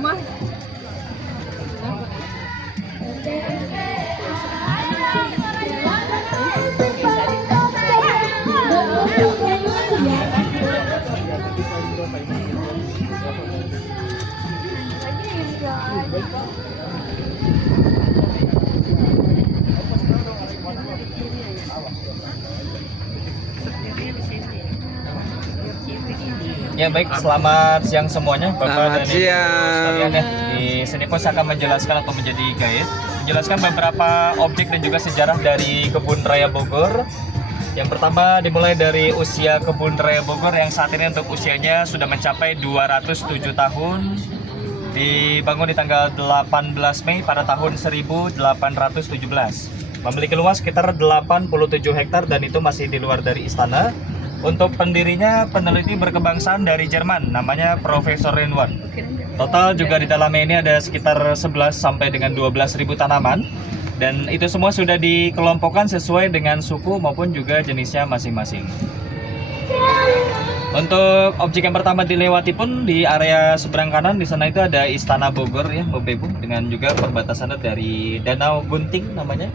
Mas. Ya baik, selamat siang semuanya Bapak Selamat dan Ibu siang. sekalian ya. Di sini pun saya akan menjelaskan atau menjadi guide, menjelaskan beberapa objek dan juga sejarah dari Kebun Raya Bogor. Yang pertama dimulai dari usia Kebun Raya Bogor yang saat ini untuk usianya sudah mencapai 207 tahun. Dibangun di tanggal 18 Mei pada tahun 1817. Memiliki luas sekitar 87 hektar dan itu masih di luar dari istana. Untuk pendirinya peneliti berkebangsaan dari Jerman, namanya Profesor Renwan. Total juga di dalamnya ini ada sekitar 11 sampai dengan 12.000 tanaman. Dan itu semua sudah dikelompokkan sesuai dengan suku maupun juga jenisnya masing-masing. Untuk objek yang pertama dilewati pun di area seberang kanan di sana itu ada Istana Bogor ya, Bapak Ibu, dengan juga perbatasannya dari Danau Gunting namanya.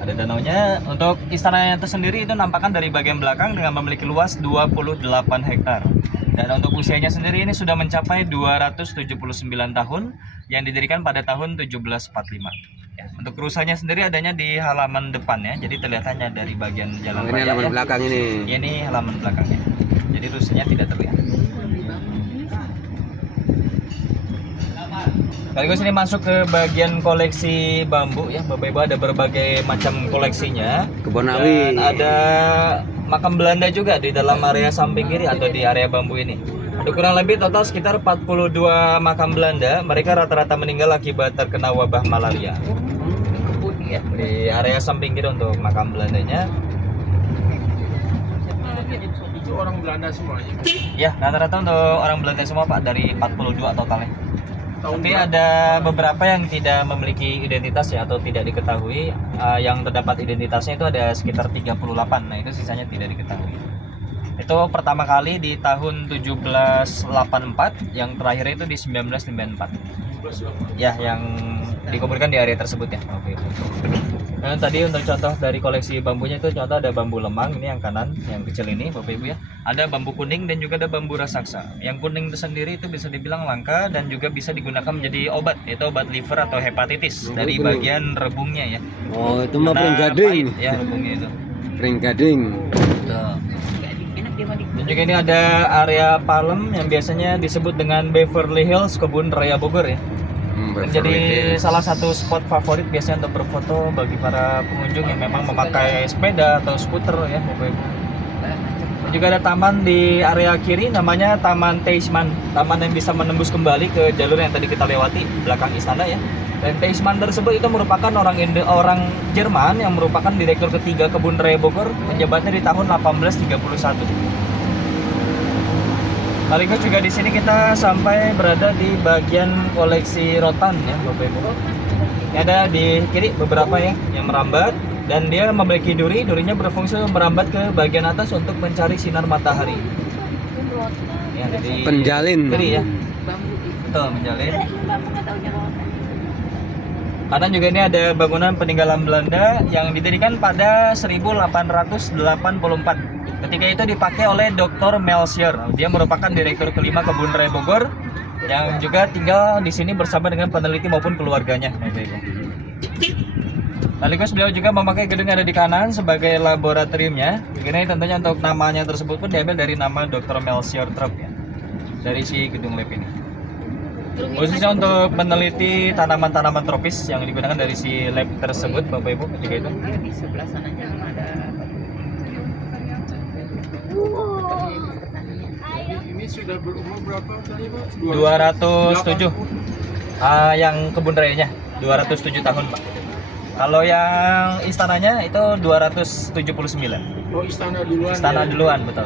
Ada danaunya. Untuk istana yang tersendiri itu nampakkan dari bagian belakang dengan memiliki luas 28 hektar. Dan untuk usianya sendiri ini sudah mencapai 279 tahun yang didirikan pada tahun 1745. Ya, untuk rusanya sendiri adanya di halaman depan ya. Jadi terlihat hanya dari bagian jalan Ini raya. halaman Ya. belakang ini. Ya, ini halaman belakangnya. Jadi rusanya tidak terlihat. Sekaligus ini masuk ke bagian koleksi bambu ya, Bapak Ibu, ada berbagai macam koleksinya. Kebonawi. Dan ada makam Belanda juga di dalam area samping kiri atau di area bambu ini. Ada kurang lebih total sekitar 42 makam Belanda. Mereka rata-rata meninggal akibat terkena wabah malaria. Ya, di area samping kiri untuk makam Belandanya. Itu orang Belanda semuanya. Ya, rata-rata untuk orang Belanda semua Pak, dari 42 totalnya. Tapi ada beberapa yang tidak memiliki identitas ya atau tidak diketahui. Yang terdapat identitasnya itu ada sekitar 38. Nah, itu sisanya tidak diketahui. Itu pertama kali di tahun 1784, yang terakhir itu di 1994. Ya, yang dikumpulkan di area tersebut ya. Oke. Nah, tadi untuk contoh dari koleksi bambunya itu contoh ada bambu lemang, ini yang kanan, yang kecil ini Bapak Ibu ya. Ada bambu kuning dan juga ada bambu raksasa. Yang kuning itu sendiri itu bisa dibilang langka dan juga bisa digunakan menjadi obat, yaitu obat liver atau hepatitis dari bagian rebungnya ya. Oh, itu mah Karena pring gading. pahit ya rebungnya itu. Pring gading. Tuh. Dan juga ini ada area palem yang biasanya disebut dengan Beverly Hills Kebun Raya Bogor ya. Jadi salah satu spot favorit biasanya untuk berfoto bagi para pengunjung yang memang memakai sepeda atau skuter ya Bapak Ibu. Dan juga ada taman di area kiri namanya Taman Teisman. Taman yang bisa menembus kembali ke jalur yang tadi kita lewati belakang istana ya. Dan Teisman tersebut itu merupakan orang Jerman yang merupakan direktur ketiga Kebun Raya Bogor, menjabatnya di tahun 1831. Sekaligus juga di sini kita sampai berada di bagian koleksi rotan ya Bapak Ibu. Ini ada di kiri beberapa ya yang merambat dan dia memiliki durinya berfungsi merambat ke bagian atas untuk mencari sinar matahari. Ya, di Penjalin. kiri ya. Betul, menjalin. Kanan juga ini ada bangunan peninggalan Belanda yang didirikan pada 1884. Ketika itu dipakai oleh Dr. Melchior. Dia merupakan direktur kelima Kebun Raya Bogor yang juga tinggal di sini bersama dengan peneliti maupun keluarganya. Sekaligus beliau juga memakai gedung yang ada di kanan sebagai laboratoriumnya. Ini tentunya untuk namanya tersebut pun diambil dari nama Dr. Melchior Trup ya, dari si gedung lab ini. Khususnya untuk meneliti tanaman-tanaman tropis yang digunakan dari si lab tersebut Bapak Ibu ketika itu. Di sebelah sananya ada. Ini sudah berumur berapa tadi Pak? 207. Yang kebun rayanya 207 tahun Pak. Kalau yang istananya itu 279. Oh, istana duluan. Istana ya? duluan betul.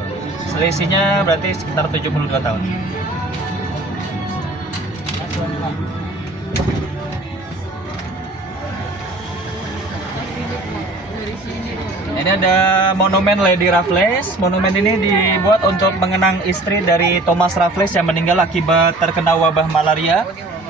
Selisihnya berarti sekitar 72 tahun. Ini ada monumen Lady Raffles. Monumen ini dibuat untuk mengenang istri dari Thomas Raffles yang meninggal akibat terkena wabah malaria.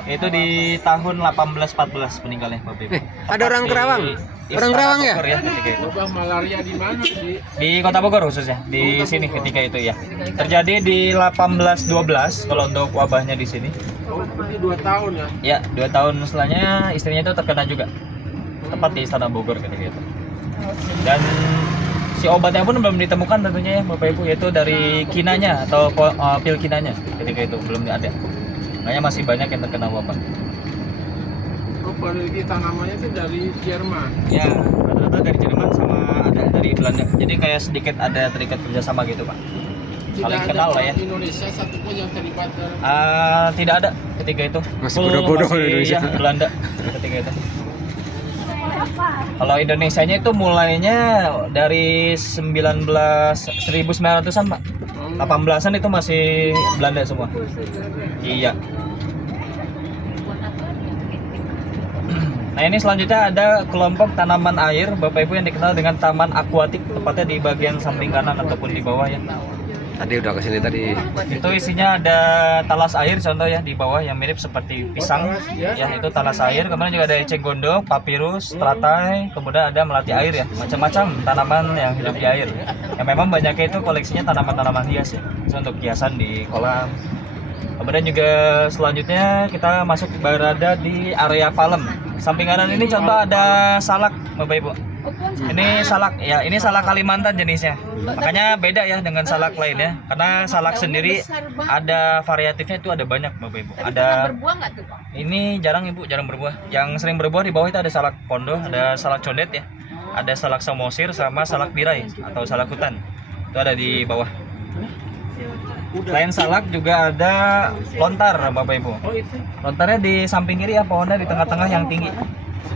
Itu di tahun 1814 meninggalnya, Bapak Ibu. Ada orang Kerawang? Orang Kerawang ya? Bogor, ya ketika itu. Wabah malaria di mana sih? Di Kota Bogor khususnya, di sini ketika itu ya. Terjadi di 1812 kalau untuk wabahnya di sini. Oh, berarti 2 tahun ya? Ya, 2 tahun setelahnya istrinya itu terkena juga. Tepat di Istana Bogor ketika itu. Dan si obatnya pun belum ditemukan tentunya ya Bapak Ibu, yaitu dari kinanya atau pil kinanya ketika itu belum ada. Makanya masih banyak yang terkena wabah. Oh, peneliti tanamannya itu dari Jerman. Ya, rata-rata dari Jerman sama ada dari Belanda. Jadi kayak sedikit ada terikat kerjasama gitu Pak. Saling Tidak kenal ada lah ya. Indonesia satupun yang terlibat dalam Tidak ada ketika itu. Masih Full bodoh-bodoh masih, Indonesia. ya, Belanda ketika itu. Kalau Indonesianya itu mulainya dari 1900-an Pak. 18-an itu masih Belanda semua. Iya. Nah ini selanjutnya ada kelompok tanaman air Bapak Ibu yang dikenal dengan taman akuatik, tepatnya di bagian samping kanan ataupun di bawah ya. Tadi udah kesini tadi. Itu isinya ada talas air contoh ya di bawah yang mirip seperti pisang ya, itu talas air. Kemudian juga ada eceng gondok, papirus, teratai, kemudian ada melati air ya, macam-macam tanaman yang hidup di air. Yang memang banyaknya itu koleksinya tanaman-tanaman hias ya, itu untuk hiasan di kolam. Kemudian juga selanjutnya kita masuk berada di area palem. Samping kanan ini contoh ada salak Bapak Ibu. Ini salak ya, ini salak Kalimantan jenisnya. Makanya beda ya dengan salak lain ya. Karena salak sendiri ada variatifnya itu ada banyak Bapak Ibu. Ada berbuah nggak tuh Pak? ini jarang Ibu, jarang berbuah. Yang sering berbuah di bawah itu ada salak pondo, ada salak condet ya. Ada salak samosir sama salak birai atau salak hutan. Itu ada di bawah. Selain salak juga ada lontar Bapak Ibu. Oh itu. Lontarnya di samping kiri ya, pohonnya di tengah-tengah yang tinggi.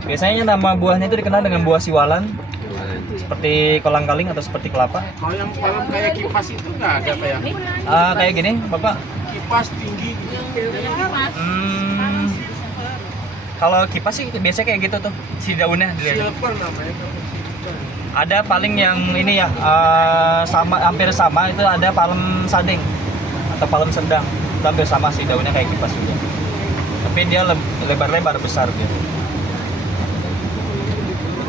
Biasanya nama buahnya itu dikenal dengan buah siwalan, seperti kolang-kaling atau seperti kelapa. Kalau yang palem kayak kipas itu nggak ada Pak ya? Kayak gini, Bapak. Kipas tinggi. Kalau kipas sih biasanya kayak gitu tuh, si daunnya dilihat. Silver namanya. Ada paling yang ini ya, sama hampir sama itu ada palem sading atau palem sedang. Itu hampir sama sih daunnya kayak kipas juga. Tapi dia lebar-lebar besar gitu.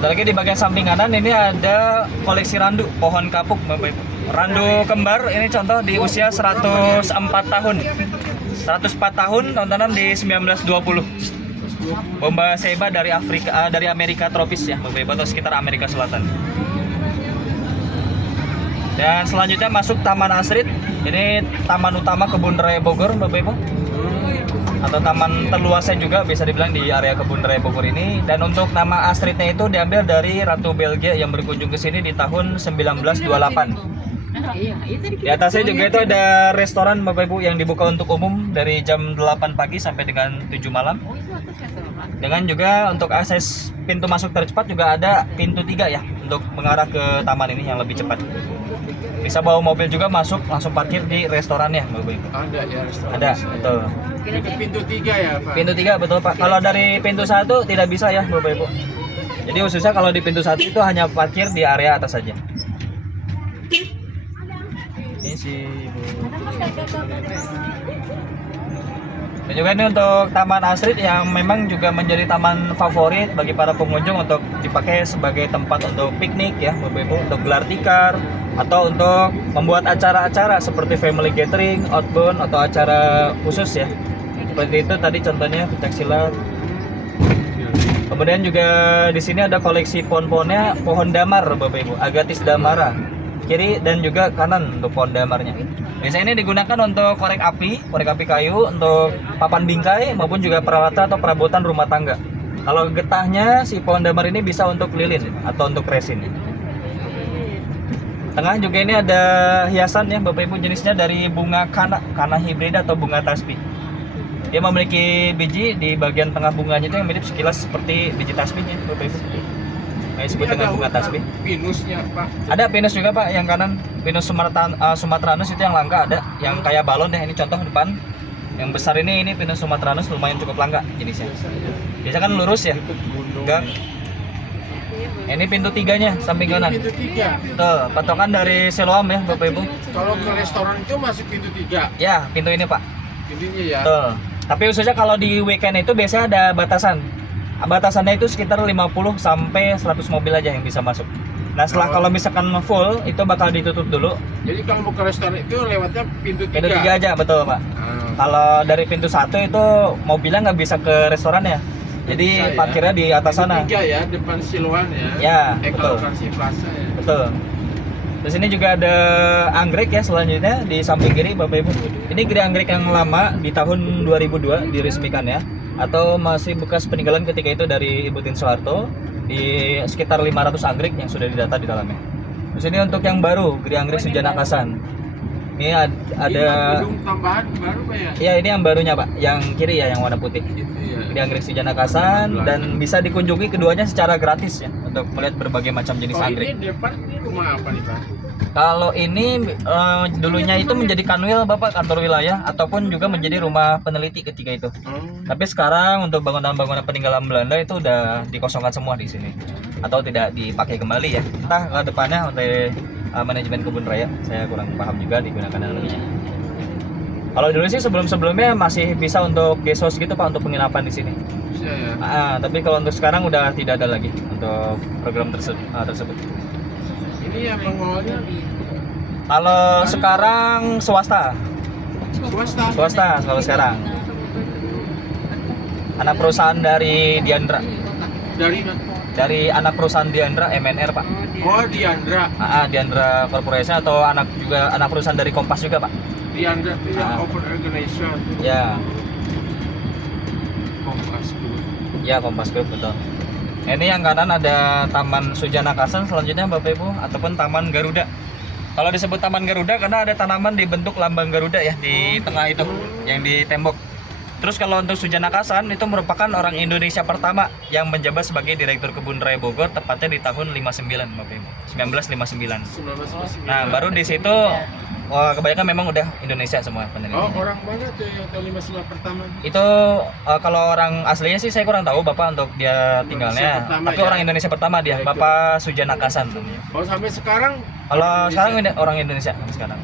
Dan lagi di bagian samping kanan ini ada koleksi randu, pohon kapuk Bapak Ibu. Randu kembar ini contoh di usia 104 tahun. 104 tahun tontonan di 1920. Bomba seba dari Amerika tropis ya Bapak Ibu, atau sekitar Amerika Selatan. Dan selanjutnya masuk Taman Asrit. Ini taman utama Kebun Raya Bogor Bapak Ibu. Atau taman terluasnya juga bisa dibilang di area Kebun Raya Bogor ini. Dan untuk nama Astridnya itu diambil dari Ratu Belgia yang berkunjung ke sini di tahun 1928. Di atasnya juga itu ada restoran Bapak Ibu yang dibuka untuk umum dari jam 8 pagi sampai dengan 7 malam. Dengan juga untuk akses pintu masuk tercepat juga ada pintu 3 ya, untuk mengarah ke taman ini yang lebih cepat. Bisa bawa mobil juga masuk, langsung parkir di restorannya Bapak Ibu. Ada ya restoran. Ada, betul. Itu pintu 3 ya Pak? Pintu 3 betul Pak. Kalau dari pintu 1 tidak bisa ya Bapak Ibu. Jadi khususnya kalau di pintu 1 itu hanya parkir di area atas saja. Ini sih Bu. Dan juga ini untuk Taman Asrit yang memang juga menjadi taman favorit bagi para pengunjung untuk dipakai sebagai tempat untuk piknik ya Bapak Ibu, untuk gelar tikar atau untuk membuat acara-acara seperti family gathering, outbound atau acara khusus ya. Seperti itu tadi contohnya pencaksilat. Kemudian juga di sini ada koleksi pohon-pohonnya, pohon damar Bapak Ibu, Agathis damara. Kiri dan juga kanan untuk pohon damarnya. Biasanya ini digunakan untuk korek api kayu, untuk papan bingkai maupun juga peralatan atau perabotan rumah tangga. Kalau getahnya si pohon damar ini bisa untuk lilin atau untuk resin. Tengah juga ini ada hiasan ya Bapak Ibu, jenisnya dari bunga kana hibrida atau bunga tasbih. Dia memiliki biji di bagian tengah bunganya itu yang mirip sekilas seperti biji tasbihnya Bapak Ibu. Nah, disebut dengan bunga tasbih. Pinusnya Pak. Ada pinus juga Pak yang kanan, pinus sumatranus itu yang langka ada, yang kayak balon deh. Ini contoh depan. Yang besar ini pinus sumatranus lumayan cukup langka jenisnya. Biasanya kan lurus ya. Enggak. Ini pintu 3-nya samping Ini kanan. pintu 3. Betul, patokan dari Siloam ya Bapak Ibu. Kalau ke restoran itu masih pintu 3. Ya, pintu ini Pak. Pintunya ya. Betul. Tapi khususnya kalau di weekend itu biasanya ada batasan. Batasannya itu sekitar 50 sampai 100 mobil aja yang bisa masuk. Nah, setelah kalau misalkan full itu bakal ditutup dulu. Jadi kalau mau ke restoran itu lewatnya pintu 3. Pintu 3 aja, betul Pak. Kalau dari pintu 1 itu mobilnya nggak bisa ke restoran ya. Jadi Bisa, ya. parkirnya di atas sana. Pintu 3 ya, depan Siloan ya. Ya, Kalau betul. Farsi Plaza ya. Betul. Terus ini juga ada anggrek ya selanjutnya di samping kiri Bapak Ibu. Ini kiri anggrek yang lama di tahun 2002 diresmikan ya. Atau masih bekas peninggalan ketika itu dari Ibu Tin Soeharto di sekitar 500 anggrek yang sudah didata di dalamnya. Terus ini untuk yang baru, kiri anggrek Sujana Kasan. Ini ada Ini gedung tambahan baru Pak ya? ya ini yang barunya Pak, yang kiri ya yang warna putih. Itu ya. Kiri anggrek Sujana Kasan dan bisa dikunjungi keduanya secara gratis ya untuk melihat berbagai macam jenis Oh, anggrek. ini depan ini rumah apa nih Pak? Kalau ini dulunya itu menjadi kanwil Bapak, kantor wilayah ataupun juga menjadi rumah peneliti ketika itu. Tapi sekarang untuk bangunan-bangunan peninggalan Belanda itu udah dikosongkan semua di sini atau tidak dipakai kembali ya. Entah ke depannya oleh manajemen kebun raya, saya kurang paham juga digunakan nantinya. Kalau dulu sih sebelum-sebelumnya masih bisa untuk guest house gitu Pak untuk penginapan di sini. Bisa ya. Tapi kalau untuk sekarang udah tidak ada lagi untuk program tersebut. Ini yang pengelolanya Kalau sekarang swasta. swasta. Kalau sekarang anak perusahaan dari Diandra, Dari anak perusahaan Diandra MNR Pak. Oh, Diandra. Diandra Corporation atau anak perusahaan dari Kompas juga Pak. Diandra itu yang open organization. Ya, Kompas Group. ya Kompas Group betul. Ini yang kanan ada Taman Sujana Kasan selanjutnya Bapak Ibu ataupun Taman Garuda. Kalau disebut Taman Garuda karena ada tanaman di bentuk lambang Garuda ya di tengah itu yang di tembok. Terus kalau untuk Sujana Kasan itu merupakan orang Indonesia pertama yang menjabat sebagai Direktur Kebun Raya Bogor tepatnya di tahun 59 Bapak Ibu. 1959. 1959. Nah, baru di situ kebanyakan memang udah Indonesia semua Oh, penelitiannya. orang mana tuh yang tahun 59 pertama? Itu kalau orang aslinya sih saya kurang tahu Bapak untuk dia tinggalnya. pertama, Tapi ya? orang Indonesia pertama dia, Direktur. Bapak Sujana Kasan namanya. Oh, sampai sekarang? Kalau Indonesia. sekarang orang Indonesia sampai sekarang.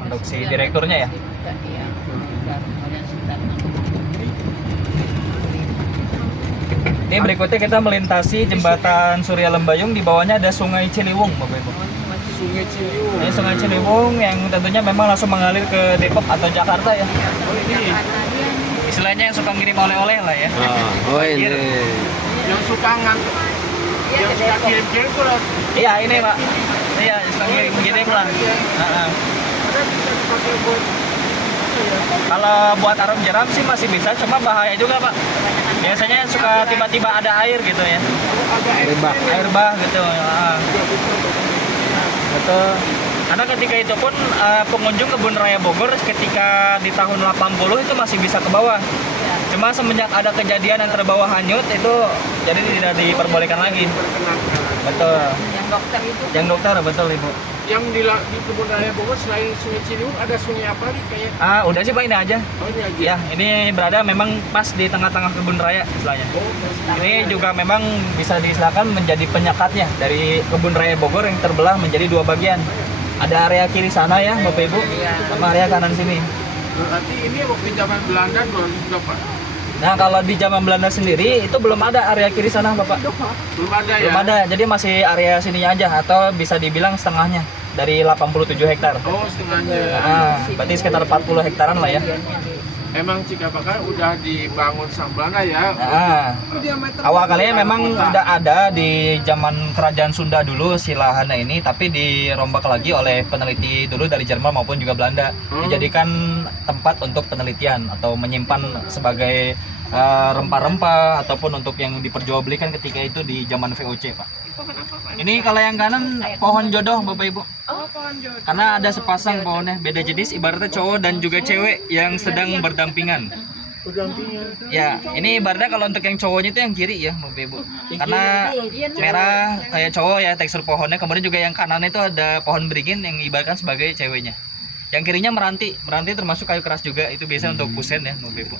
Untuk si direkturnya ya. Ini berikutnya kita melintasi jembatan Surya Lembayung, di bawahnya ada Sungai Ciliwung Bapak Ibu. Sungai Ciliwung. Ini Sungai Ciliwung yang tentunya memang langsung mengalir ke Depok atau Jakarta ya. Oh, ini Istilahnya yang suka ngirim oleh-oleh lah ya. Oh ini. yang suka ngantuk. Yang suka kirim-kirim tuh lah. Iya ini Pak. Iya suka ngirim lah. Nah, Ada bisa dipakai buat kalau buat arum jeram sih masih bisa, cuma bahaya juga Pak. Biasanya suka tiba-tiba ada air gitu ya. Air bah. Air bah gitu. Betul. Karena ketika itu pun pengunjung Kebun Raya Bogor ketika di tahun 80 itu masih bisa ke bawah. Cuma semenjak ada kejadian yang terbawa hanyut itu jadi tidak diperbolehkan lagi. Betul. Yang dokter betul Ibu. Yang di Kebun Raya Bogor selain Sungai Ciliwung ada sungai apa nih kayak? Udah sih Pak ini aja. Oh, ini aja. Ya, ini berada memang pas di tengah-tengah kebun raya istilahnya. Ini juga memang bisa diistilahkan menjadi penyekatnya dari Kebun Raya Bogor yang terbelah menjadi dua bagian. Ada area kiri sana ya Bapak Ibu, sama area kanan sini. Berarti ini waktu zaman Belanda dulu Pak? Nah kalau di zaman Belanda sendiri itu belum ada area kiri sana Bapak. Belum ada ya? Belum ada, jadi masih area sininya aja atau bisa dibilang setengahnya dari 87 hektar. Oh, setengahnya. Berarti sekitar 40 hektaran lah ya. Emang Cikapaka udah dibangun sama Belanda ya? Awal kalinya memang udah ada di zaman Kerajaan Sunda dulu si lahannya ini, tapi dirombak lagi oleh peneliti dulu dari Jerman maupun juga Belanda. Dijadikan tempat untuk penelitian atau menyimpan sebagai rempah-rempah ataupun untuk yang diperjualbelikan ketika itu di zaman VOC Pak. Ini kalau yang kanan pohon jodoh Bapak Ibu. Karena ada sepasang pohonnya beda jenis, ibaratnya cowok dan juga cewek yang sedang berdampingan. Ya, ini ibaratnya kalau untuk yang cowoknya itu yang kiri ya Bapak Ibu. Karena merah kayak cowok ya tekstur pohonnya. Kemudian juga yang kanan itu ada pohon beringin yang ibaratkan sebagai ceweknya. Yang kirinya meranti termasuk kayu keras juga. Itu biasa untuk kusen ya Bapak Ibu.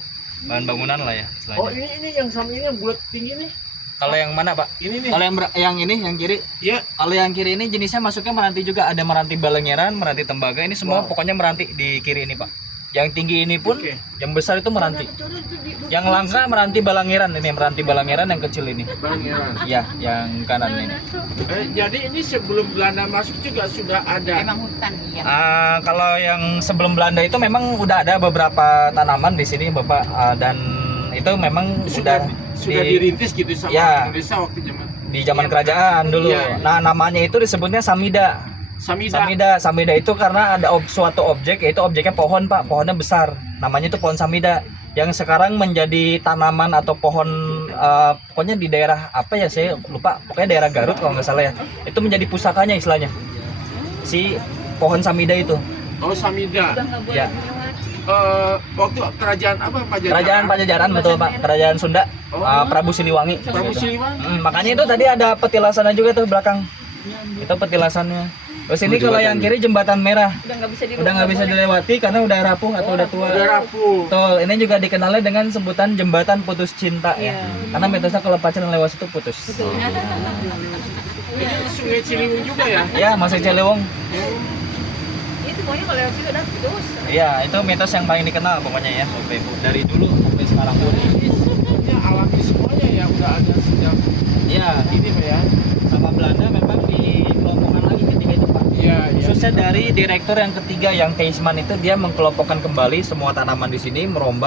Bahan bangunan lah ya. Oh, ini yang sama ini yang bulat tinggi nih. Kalau yang mana, Pak? Ini nih. Kalau yang ini, yang kiri. Ya, Kalau yang kiri ini jenisnya masuknya meranti juga, ada meranti balengeran, meranti tembaga. Ini semua Wow. pokoknya meranti di kiri ini, Pak. Yang tinggi ini pun, Oke. yang besar itu meranti. Yang langka meranti balangeran ini, meranti balangeran yang kecil ini. Bang Iran. Ya, yang kanan ini. Jadi ini sebelum Belanda masuk juga sudah ada. Memang hutan iya. Kalau yang sebelum Belanda itu memang udah ada beberapa tanaman di sini, Bapak. Dan itu memang sudah dirintis gitu sama Ya. Indonesia waktu zaman di zaman kerajaan dulu. Iya. Nah, namanya itu disebutnya samida. Samida. Samida itu karena ada suatu objek, yaitu objeknya pohon, Pak. Pohonnya besar. Namanya itu pohon samida. Yang sekarang menjadi tanaman atau pohon, pokoknya di daerah apa ya, saya lupa. Pokoknya daerah Garut kalau nggak salah ya. Itu menjadi pusakanya istilahnya. Si pohon samida itu. Oh, Samida. Ya. Waktu kerajaan apa Pajajaran? Kerajaan Pajajaran, betul, Pak. Kerajaan Sunda. Oh. Prabu Siliwangi. Prabu Siliwangi. Makanya itu tadi ada petilasannya juga tuh belakang. Itu petilasannya. Terus ini kalau yang kiri jembatan merah. Udah nggak bisa dilewati karena udah rapuh atau udah tua. Udah rapuh. Betul, ini juga dikenalnya dengan sebutan jembatan putus cinta ya. Karena mitosnya kalau pacaran lewat situ putus. Ini Sungai Ciliwung juga ya? Ya, masuk Ciliwung. Itu pokoknya kalau lewat situ udah putus. Iya, itu mitos yang paling dikenal pokoknya ya, Bapak Ibu. Dari dulu sampai sekarang pun. Ini alami semuanya ya, udah ada sejak Iya, ini Pak ya. sama Belanda memang dikelompokkan lagi ketika itu, Pak. Iya, iya. Khususnya dari direktur yang ketiga yang Keisman itu dia mengkelompokkan kembali semua tanaman di sini, merombak